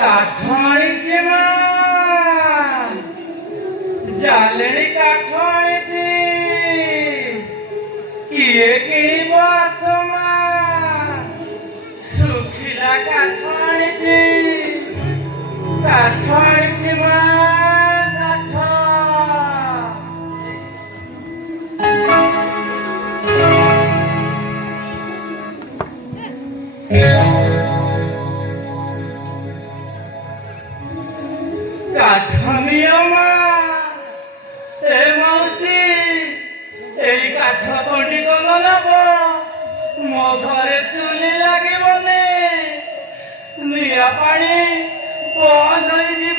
काठ आनीचे मा जालेणी काठ आनीचे किए किणिब आसमा सुखिला काठ आनीचे काठ आनीचे मा काठ पंडी कमलब मो घरे चुली लगे निया पानी बंद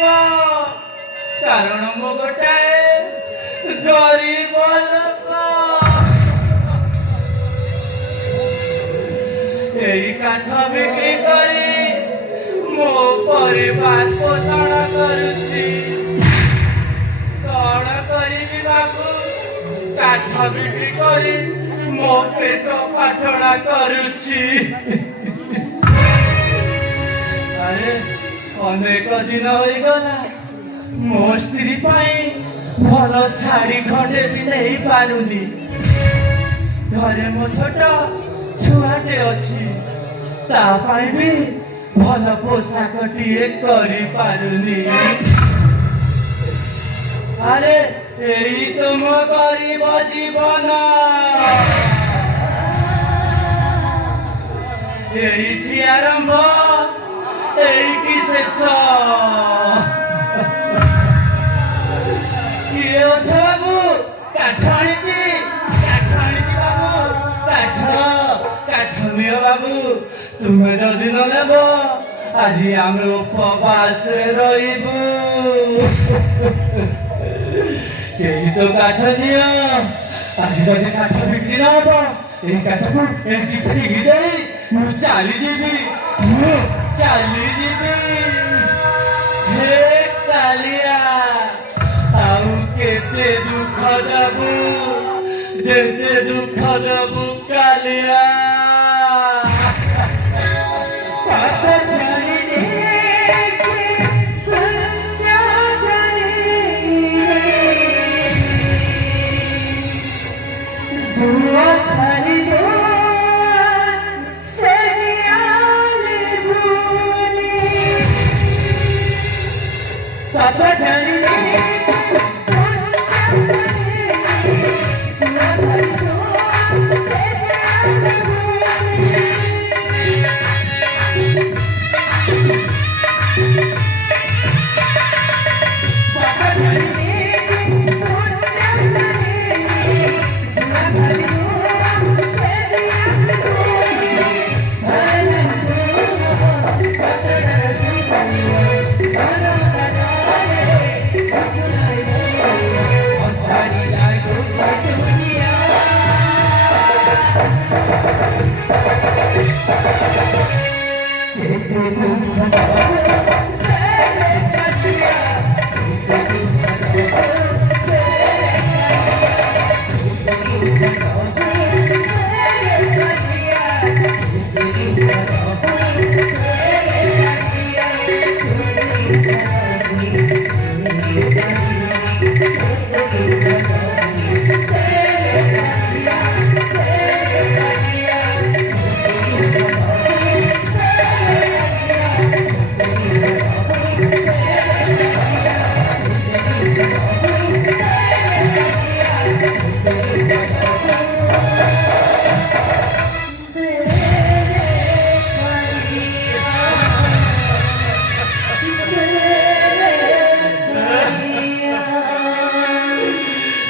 हो कारण मो गोटाए गरीब लोक काठ बिक्री करी मो परिवार पोषण करुची कौन करी बाबू काठ बिक्री करी मो पेट पाठना करुची अरे अनेक दिन हो गला मो स्त्री भल शाढ़ी खंडे भी नहीं पारुनी घरे मो छोट छुआटे अच्छी भी भल पोशाक टीए करी पारुनी अरे यही तो मो गरीब जीवन यही आरंभ यही शेष किए अछ बाबू काठ आनीची बाबू काठ काठ नियो बाबू तुम्हें जदि न लेब आज आम उपवास रहीबू कहीं तो काठ नियो आज जदि काठ बिक्री न हम ये काठ को एंटी फिंगी दे मु चली जीवी हे कालिया आउ केते दुख दबू देते दुख दबू कालिया पापा जानी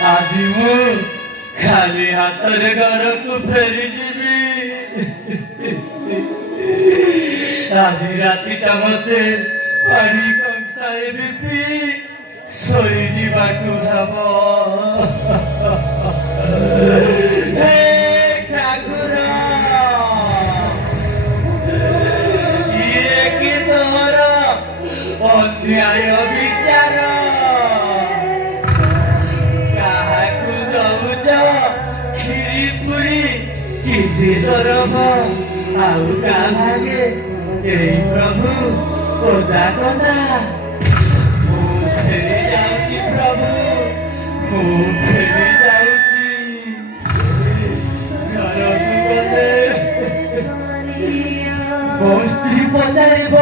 आज मु खाली हाथ घर को फेरी जीवी आज रातिटा मते पानी कंसाए भी पी सोई जीवाकू हब हे ठाकुर ये कि तोर अन्याय विचार किती दरब आउ का भागे ए प्रभु कोदा कोदा फेरी जाऊची प्रभु फेरी जाऊची घरକୁ ଗଲେ ମୋ ସ୍ତ୍ରୀ ପଚାରିବ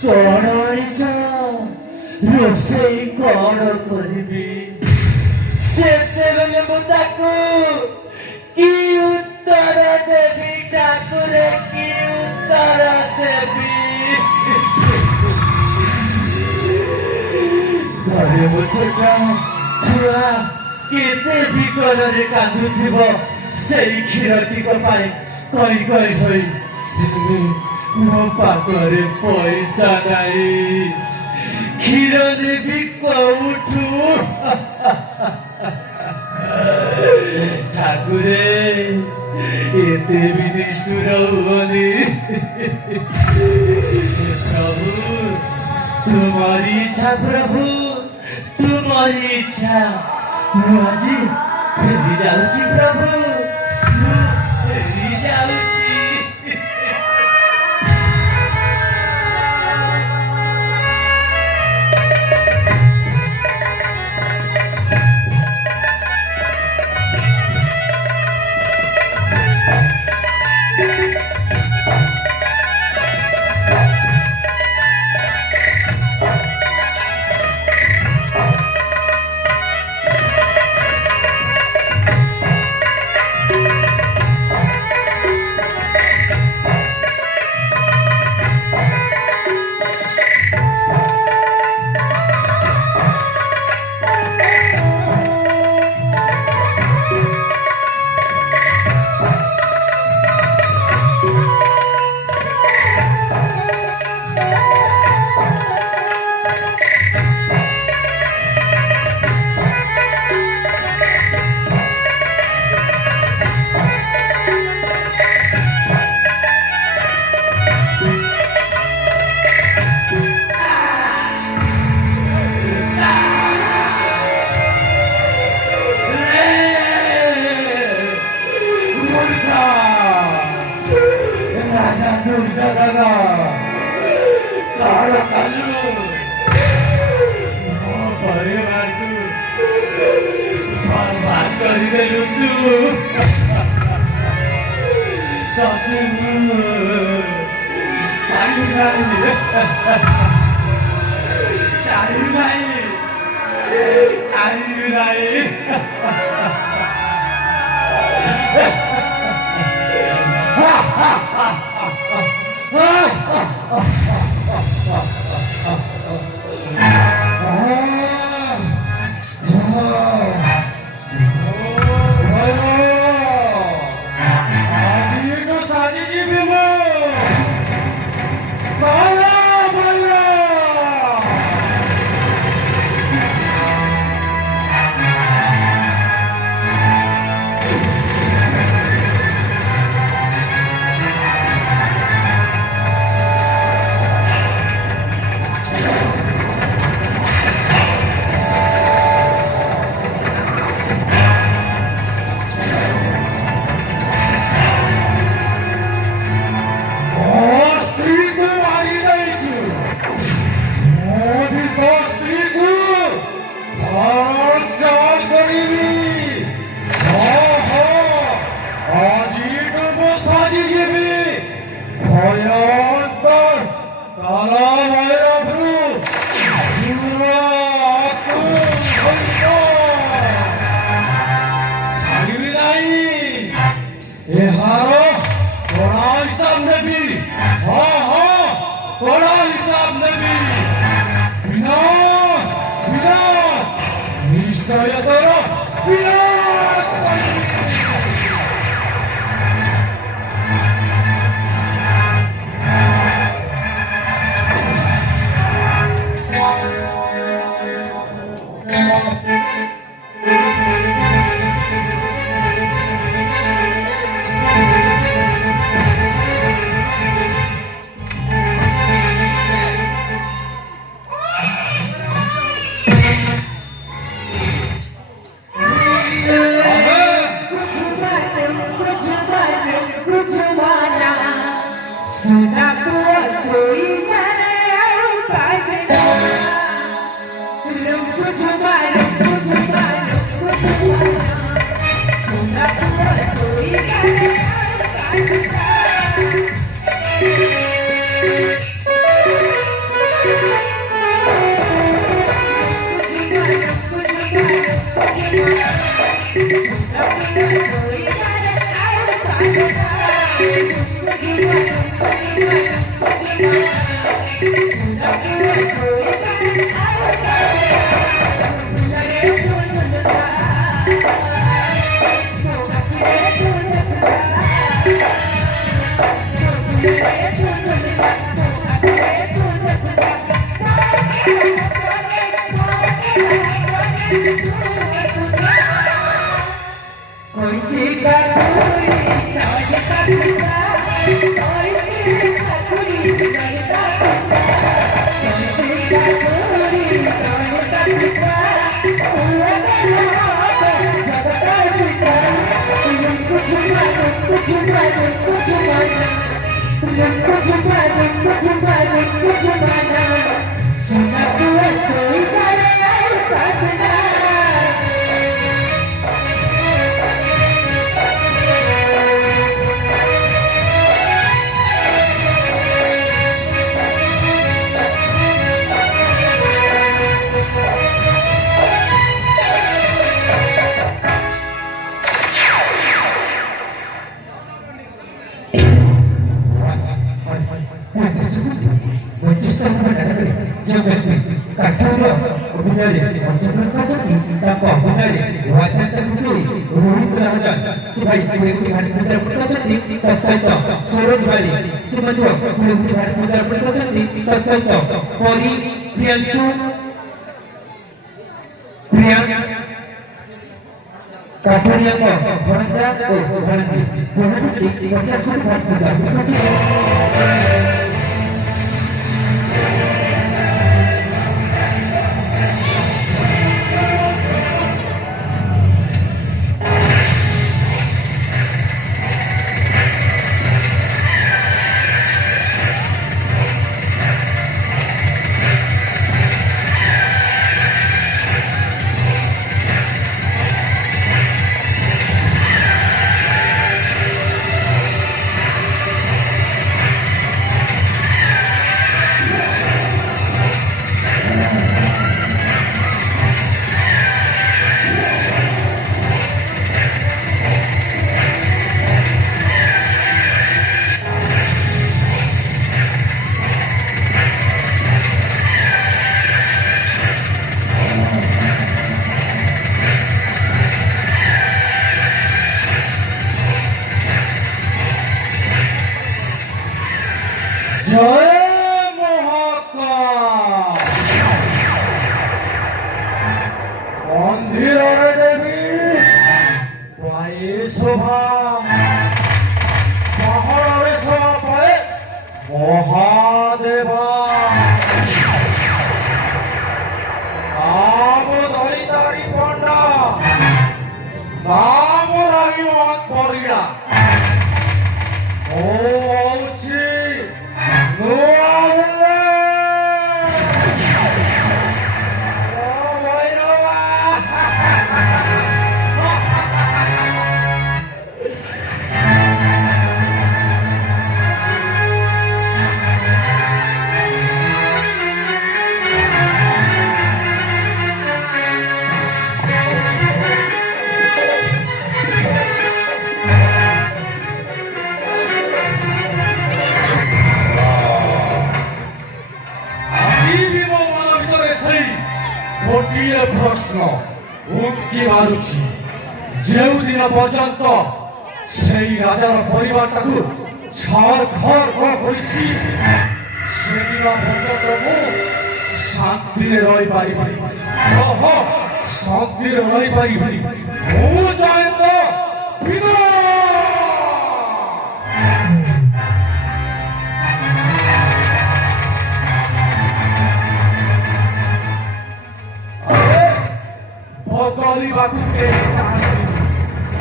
କଣ ଆଣିଛ ରୋଷେଇ କଣ କରିବି ସେତେବେଳେ ମୁଁ ତାକୁ କି ଉତ୍ତର ଦେବି ଠାକୁରେ କି ଉତ୍ତର ଦେବି ଘରେ ମୋ ଛୋଟ ଛୁଆ କେତେ ବିକଳରେ କାନ୍ଦୁଥିବ ସେଇ କ୍ଷୀରଟିକ ପାଇଁ କହି କହି ହୋଇ ମୋ ପାଖରେ ପଇସା ନାହିଁ କ୍ଷୀର ନେବି କୋଉଠୁ ଠାକୁରେ ଏତେ ବି ନିଷ୍ଠୁର ହୁଅନି ପ୍ରଭୁ ତୁମରି ଇଚ୍ଛା ପ୍ରଭୁ ତୁମରି ଇଚ୍ଛା ମୁଁ ଆଜି ଫେରି ଯାଉଛି ପ୍ରଭୁ ମୁଁ ଫେରି ଯାଉଛି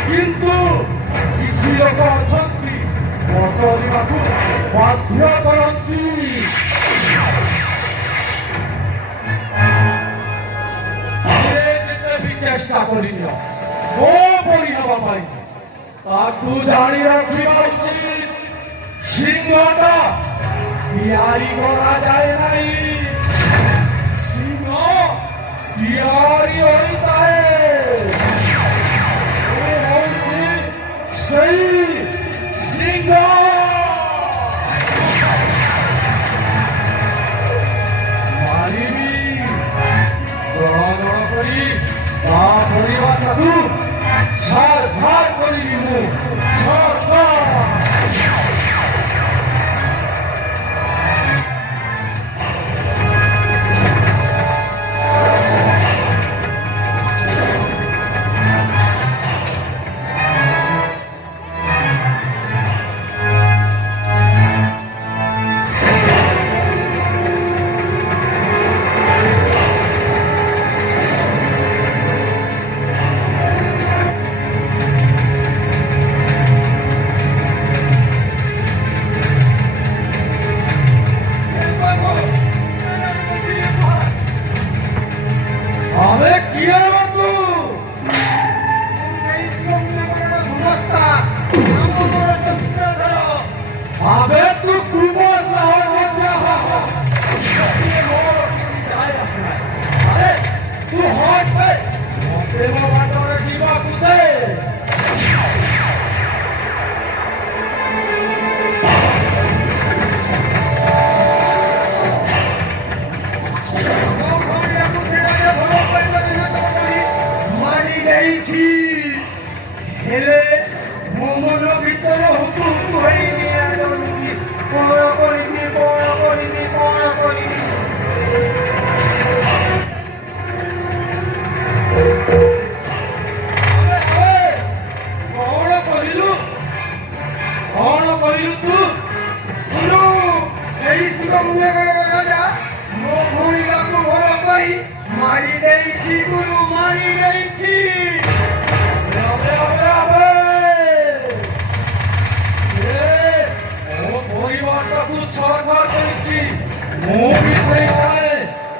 কিন্তু କିଛି ଲୋକ ଅଛନ୍ତି ବଦଳିବାକୁ ବାଧ୍ୟ କରନ୍ତି। ଚେଷ୍ଟା କରିଦିଅ ମୋ ପରି ହେବା ପାଇଁ। ତାକୁ ଜାଣି ରଖିବା ଉଚିତ, ସିଂହଟା ତିଆରି କରାଯାଏ ନାହିଁ, ସିଂହ ତିଆରି ହୋଇଥାଏ। ସେଇ ସିଂହ ମାରିବି, ଜଣ ଜଣ କରି ତା ପରିବାରଟାକୁ ଛାର ଭାର କରିବି ମୁଁ,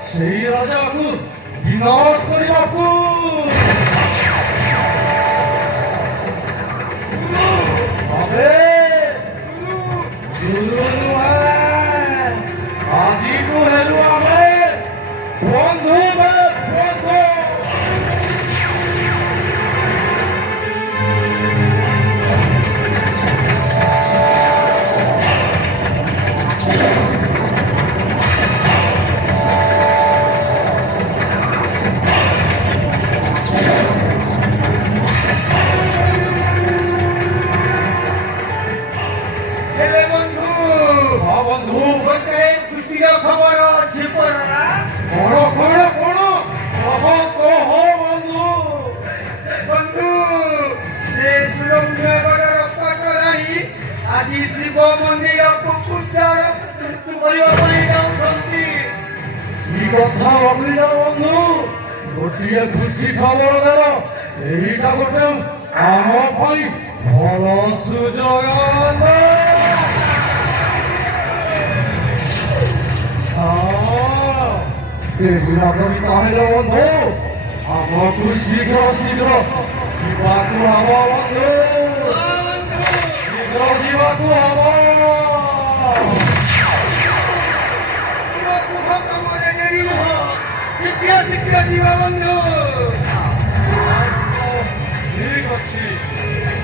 ସେଇ ରାଜାକୁ ବିନାଶ କରିବାକୁ। ଆଜିଠୁ ହେଲୁ ଆମେ ବନ୍ଧୁ ବନ୍ଧୁ। ଆଜି ଶିବ ମନ୍ଦିରକୁ ପୂଜାର କରିବା ପାଇଁ ଯାଉଛନ୍ତି। କି କଥା ଭାବିଲ ବନ୍ଧୁ, ଗୋଟିଏ ଖୁସି ଖବର ଦେଲ, ଏଇଟା ଗୋଟେ ଆମ ପାଇଁ ଭଲ ସୁଯୋଗ। ଡେରି ନ କରି ତାହେଲେ ବନ୍ଧୁ ଆମକୁ ଶୀଘ୍ର ଶୀଘ୍ର ଯିବାକୁ ହବ ବନ୍ଧୁ, ଶୀଘ୍ର ଯିବାକୁ ହବ। ଶୀଘ୍ର ଯିବା ବନ୍ଧୁ। ଠିକ ଅଛି।